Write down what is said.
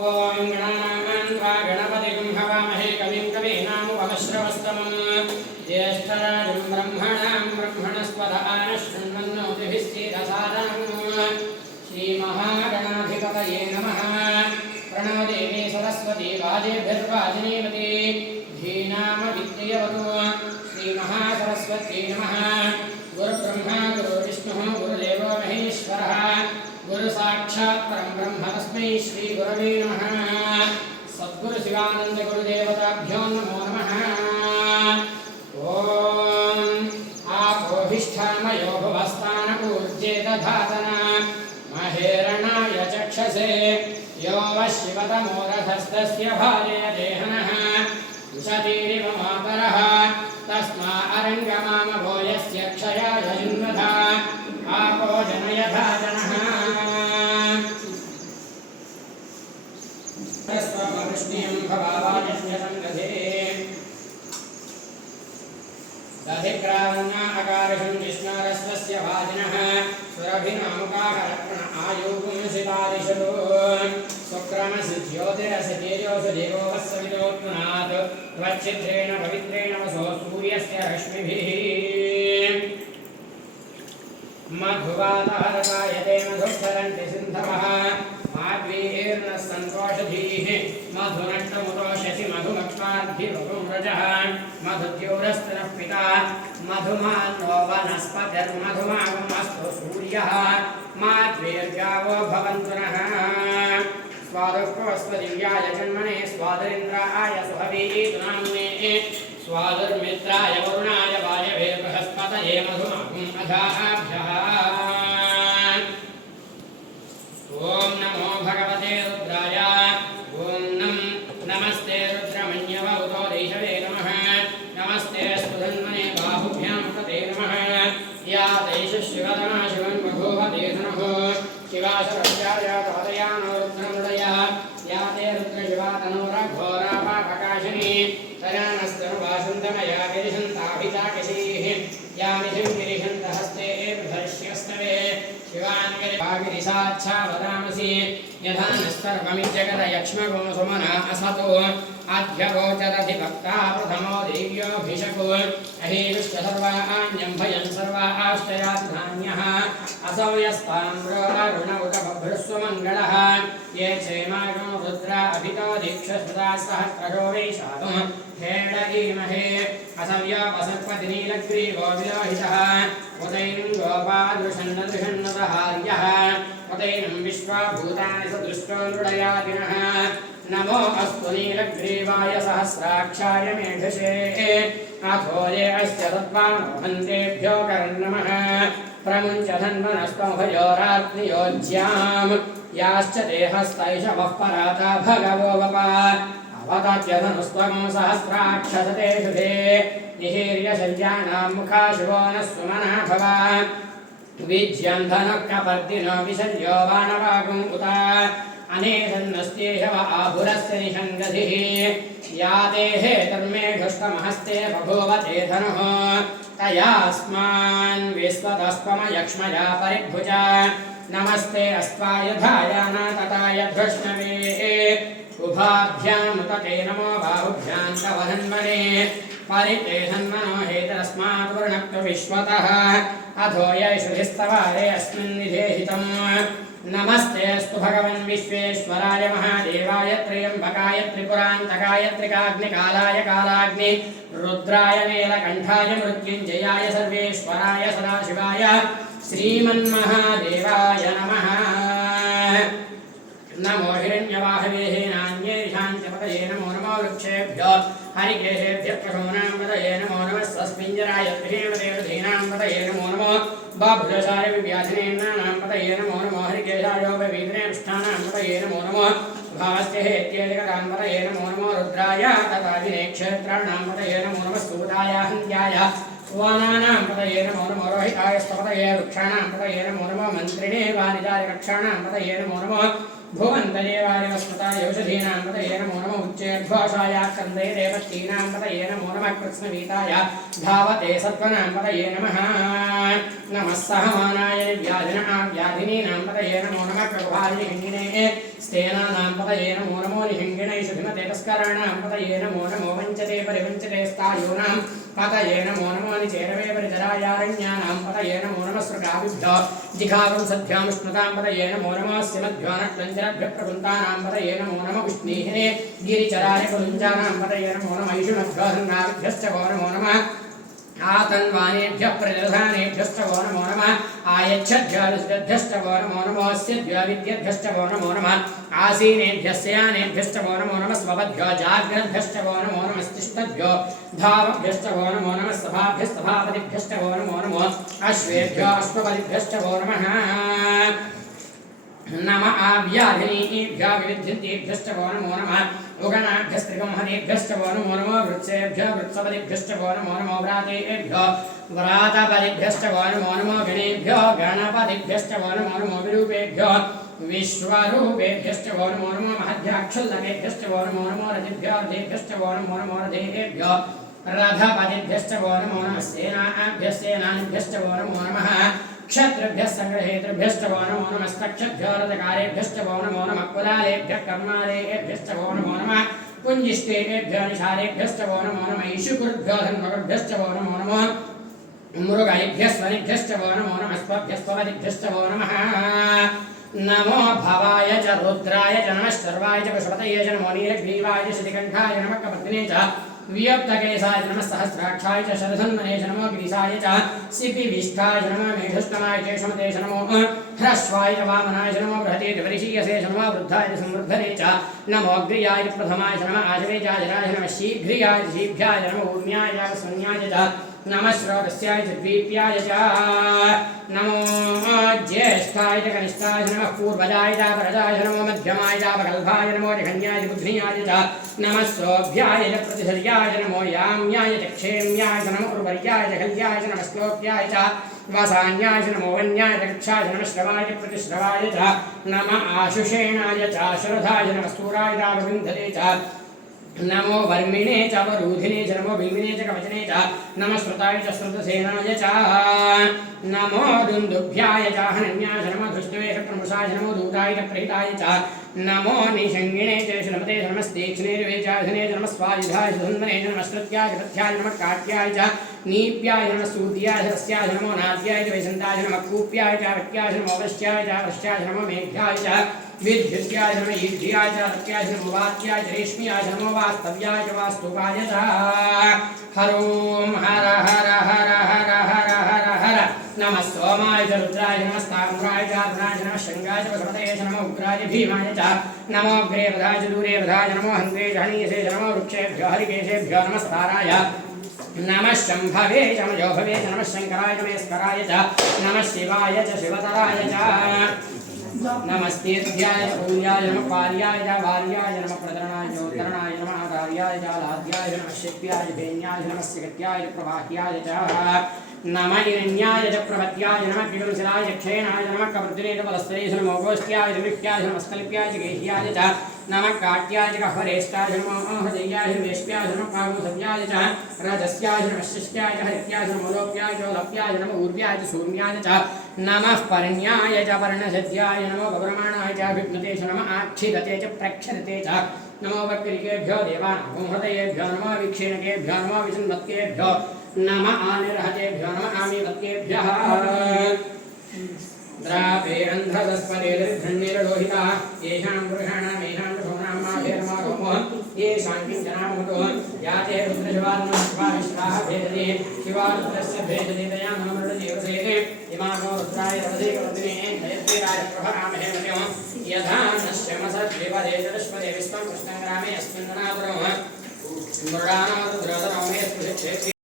ॐ गणानान्वा गणपतिं हवामहे कविं कवीनामुपमश्रवस्तमम् ज्येष्ठराजं ब्रह्मणां ब्रह्मणस्पद आनशृण्वन्नोतिभिश्चेदसादनम् श्रीमहागणाधिपतये नमः प्रणव देवी सरस्वती वाजेभिर्वाजिनीवती धीनामविद्यवतु श्रीमहासरस्वती नमः गुरुब्रह्मा गुरुविष्णुः गुरुदेवो महेश्वरः गुरुसाक्षात् परं ब्रह्म तस्मै श्रीगुरवे नमः। सद्गुरुशिवानन्दगुरुदेवताभ्यो नमो नमः। ॐ आपोभिष्ठामयो भुवस्तानपूज्येत धातना महेरणाय चक्षसे। यो वः शिवतमोरथस्तस्य भार्य देहनः। उशतीरिव मातरः तस्मा अरङ्गमामभो यस्य क्षयाय जन्मधा आपो जनयथा जनः। तस्त्वमवृष्णियं भवावायस्य सङ्गधे दधिक्रावण्या अकारशं विष्णोरस्वस्य वाजिनः सुरभिनामुकाकरत्न आयुपुंसितादिशतो सुक्रमसि ज्योतिरसि तेजोसु देवो वत्सवितोत्मनात् त्वच्छिद्रेण पवित्रेण वसो सूर्यस्य रश्मिभिः। मधुवातारकायते मधुक्षरन्ति सिन्धवः। माद्वीर्नः सन्तोषधीः। मधुनष्टमुदोषसि मधुमक्ष्माद्भिरुं रजः मधुद्योरस्तनः पिता। मधुमान्नो वनस्पतिर्मधुमागमस्तु सूर्यः। माद्वीर्गावो भवन्तु नः स्वादुष्वस्वदिव्याय जन्मने स्वादरिन्द्राय सुहवीतुनाम्ने स्वादुर्मित्राय वरुणाय वायवे बृहस्पतये मधुमागुम् अधाभ्यः ॐ नमो भगवते रुद्राय ॐ नं नमस्ते रुद्रमन्यवौतो दैशवे नमः नमस्ते स्तुधन्वने बाहुभ्यां तते नमः। या दैश शिवन् बभूव देधनुः शिवाशरस्याय पादयानो रुद्रमृदया। या ते रुद्रशिवा तनोरघोरापापकाशिनी तनानस्तनुवासन्तमया गिरिशन्ताभिचाकशीः या निधिं गिरिशन्तहस्ते एर्धर्ष्यस्तवे शिवाङ्गिरिसाच्छा वदामसि यथा नस्तर्वमित्यगतयक्ष्मगो सुमना असतो। आद्यगोचरधिभक्ता प्रथमो देव्योऽभिषको अहीरुष्य सर्वाण्यं भयं सर्वा असौ यस्ताम्रो ये क्षेमागो रुद्रा अभितो दीक्षस्पदा सहस्रजो वैशाखं हेडगीमहे असव्यापसर्पतिनीलग्रीवो विलोहितः। उदैनं गोपादृशन्नदृशन्नदहार्यः उदैनं विश्वाभूतानि सदृष्टो नृडयादिनः नमो अस्तु नीलग्रीवाय सहस्राक्षाय मेघशे अथो ये अस्य तत्त्वानो हन्तेभ्यो कर्णमः प्रमुञ्च धन्वनस्तमभयोरात्रियोज्याम् याश्च देहस्तैषवः पराता भगवो वपा अवतात्यधनुस्त्वं सहस्राक्षसते शुभे निहीर्य शल्यानां मुखा शिवो नः सुमनः भव विज्यन्धनकपर्दिनो विशल्यो बाणवागुम् उत अनेसन्नस्त्येषव आभुरस्य निषङ्गधिः। या धनुः। तयास्मान् परिभुजा। नमस्ते अस्त्वायुधायाना तताय नमो बाहुभ्यां तव धन्वने। परिते वर्णक्तु विश्वतः। अधो अस्मिन् निधेहितम्। नमस्ते अस्तु भगवन् विश्वेश्वराय महादेवाय त्र्यम्बकाय त्रिपुरान्तकाय त्रिकाग्निकालाय कालाग्नि, रुद्राय नीलकण्ठाय मृत्युञ्जयाय सर्वेश्वराय सदाशिवाय, श्रीमन्महादेवाय नमः। नमो हिरण्यवाहवेः नान्येषाञ्चपतये नमो नमो वृक्षेभ्यो, हरिकेशेभ्यः पशूनां पतये नमो नमः स्वस्मिञ्जराय त्रिहेमदेवधीनां पतये नमो नमो బాభుజసాయ వ్యాసినేన్నానాంపతయే నమో నమో హరికేశాయోపవీగ్నేష్టానాంపతయే నమో నమో భావస్థేత్యేకటాంపతయే నమో నమో రుద్రాయ తథాదినే క్షేత్రాణాంపతయే నమో నమ స్థూతాయ హంత్యాయ వానానాంపతయే నమో నమో రోహితాయ స్తపతయే వృక్షాణాంపతయే నమో నమో మంత్రిణే వానిజాయ రక్షాణాంపతయే నమో నమో पतये नमो नमो मन्त्रिणे वानिजाय रक्षाणां पतये नमो नमो भुवन्तदेवारिवस्मता योषधीनां पतये नमो नमः उच्चेर्घोषाय कन्दे देवतीनां पतये नमो नमः कृत्स्नवीताय धावते सत्त्वनां पतये नमः नमः सहमानाय व्याधिनः व्याधिनीनां पतये नमो नमः प्रभारिणिहिङ्गिने स्तेनानां पतये नमो नमो निहिङ्गिणै सुधिमते तस्कराणां पतये नमो नमो वञ्चते परिवञ्चते स्थायूनां పత ఏన మోనమో అని చేరవే పరిజరాయారణ్యానాం పత ఏన మోనమస్వృగాభిభ్యో జిఘావం సద్భ్యాం స్మృతాం పత ఏన మోనమాస్యమధ్వానట్లంచరభ్య ప్రవృంతానాం పత ఏన మోనమ విష్ణేహినే గిరిచరాయ పురుంజానాం పత ఏన మోనమైషుమధ్వాసన్నాభ్యశ్చ మోనమ. आतन्वानेभ्यः प्रतिदधानेभ्यश्च वो नमो नमः। आयच्छद्भ्यश्च वो नमो नमो। अस्यद्भ्यविद्यभ्यश्च वो नमो नमः। आसीनेभ्यस्यानेभ्यश्च वो नमो नमः। स्वपद्भ्यो जाग्रद्भ्यश्च वो नमो नमस्तिष्ठद्भ्यो धावभ्यश्च वो नमो नमः। सभाभ्यस्तभापतिभ्यश्च वो नमो नमो। अश्वेभ्यो अश्वपतिभ्यश्च वो नमः। नम आव्याधिनीभ्य विविध्यन्तेभ्यश्च वो नमो। नमः उगणाभ्यस्त्रिगंहनेभ्यश्च वो नमो नमो वृत्सेभ्य वृत्सपदिभ्यश्च वो नमो नमो व्रातेभ्यो व्रातपदिभ्यश्च वो नमो नमो गणेभ्यो गणपतिभ्यश्च वो नमो नमो विरूपेभ्यो विश्वरूपेभ्यश्च वो नमो नमो महद्भ्याक्षुल्लकेभ्यश्च वो नमो नमो रथिभ्यो रथेभ्यश्च वो नमो नमो रथेभ्यो रथपतिभ्यश्च वो नमो नमः सेनाभ्यः सेनानिभ्यश्च वो नमो नमः। क्षत्रिभ्यः सङ्ग्रहेतृभ्यश्च वो नमो नमस्तक्षभ्यो रथकारेभ्यश्च वो नमो नमः कुलालेभ्यः कर्मालेभ्यश्च वो नमो नमः पुञ्जिष्टेभ्यो निषालेभ्यश्च वो नमो नमः ईशुकुरुभ्यो धन्मगुभ्यश्च वो नमो नमः मृगैभ्यस्वनिभ्यश्च वो नमो नमः स्वभ्यस्वपदिभ्यश्च वो नमः नमो भवाय च रुद्राय च नमः शर्वाय च पशुपतये च नमो नीलग्रीवाय च श्रीकण्ठाय नमः कपत्ने च वियप्तकेशाय नमः सहस्राक्षाय च शरधन्मने च नमो गिरिशाय च सिपिविष्ठाय शनमो नमः। मेढुष्टमाय च शमते च नमो ह्रस्वाय वामनाय शनमो बृहते च शनमो वृद्धाय संवृद्धने च नमोऽग्र्याय प्रथमाय शनम आचरे आजवेजाय राय नमः शीभ्याय च नमो ऊर्म्याय शून्याय च नमः श्रोतस्याय च द्वीप्याय च। नमो ज्येष्ठाय च कनिष्ठाय च नमः पूर्वजाय च परजाय च नमो मध्यमाय च अपकल्पाय नमो जघन्याय च बुद्धियाय च। नमः सोऽभ्याय च प्रतिशर्याय च नमो याम्याय च क्षेम्याय च नमो उर्वर्याय च खल्याय च नमः श्लोक्याय च। वसान्याय च नमो वन्याय च कक्षाय च नमः श्रवाय च प्रतिश्रवाय च। नमः आशुषेणाय च शरधाय च नमः स्थूराय च। रविन्धते च नमो वर्मिणे च वरूधिने च, नमो बिल्मिने च, कवचने च नमः श्रुताय च श्रुतसेनाय च। नमो दुन्दुभ्याय च हनन्याय च, नमो धृष्टवे च, प्रमुषाय च, नमो दूताय च, प्रेताय च। नमो निषङ्गिणे च, श्रमते च नमस्तीक्ष्णे च वेचाधने च नमः स्वायुधाय च धन्वने च, नमः श्रुत्याय च तथ्याय च, नमः काट्याय च नीप्याय च, नमः सूर्याय च। रस्याय च हरों हर हर हर हर हर हर हर नमः सोमाय च रुद्राय नमस्ताम्राय च अरुणाय नमः शङ्गाय च नमो उग्राय भीमाय च नमो अग्रे दूरे वधाय नमो हन्ते च नमो वृक्षेभ्यो हरिकेशेभ्यो नमस्ताराय नमः शम्भवे च मजोभवे च नमः शङ्कराय च मेस्कराय शिवाय च शिवतराय च नमस्तेभ्याय पूर्याय नमः पार्याय च वार्याय नमः प्रतरणाय च उत्तरणाय नमः आचार्याय च लाद्याय नमः शिप्याय भेन्याय नमः, सिगत्याय च प्रभात्याय च नम हिरण्याय च प्रभत्याय नमः विगुंसिलाय च क्षयणाय नमः कवर्तिने च बलस्तरे च नमो गोष्ट्याय च नमस्कल्प्याय च गेह्याय च नमः, काट्याय च गह्वरेष्टाय च नमो हृदयाय च वेश्याय च नमः कागुसव्याय च रजस्याय च नमः च हरित्याय च नमो लोप्याय च लप्याय नमो ऊर्व्याय च शून्याय च नमः पर्ण्याय च पर्णसद्याय नमो गौरमाणाय च नमः आक्षिदते च प्रक्षरते च। नमो वक्रिकेभ्यो, देवानां हृदयेभ्यो नमो विक्षेणकेभ्यो, नमो विसन्मत्केभ्यो नम आनिर्हतेभ्यो, नम आमीवत्येभ्यः द्रापे अन्धदस्पदे दरिद्रण्येरलोहितः येषां पुरुषाणाम् माभेर्मारोमो येषां किञ्चनामतो याते रुद्रशिवान्नशिवाविष्टाः भेदते शिवारुद्रस्य भेदते तया मनोमृतदेवसेते इमानो रुद्राय रवसे कर्तिने जयत्रीराय प्रभरामहे मन्यो। यथा नश्यमसद्विपदे चतुष्पदे विश्वं कृष्णं ग्रामे अस्मिन् नादरो मृडानो रुद्रोदरो मे स्पृशे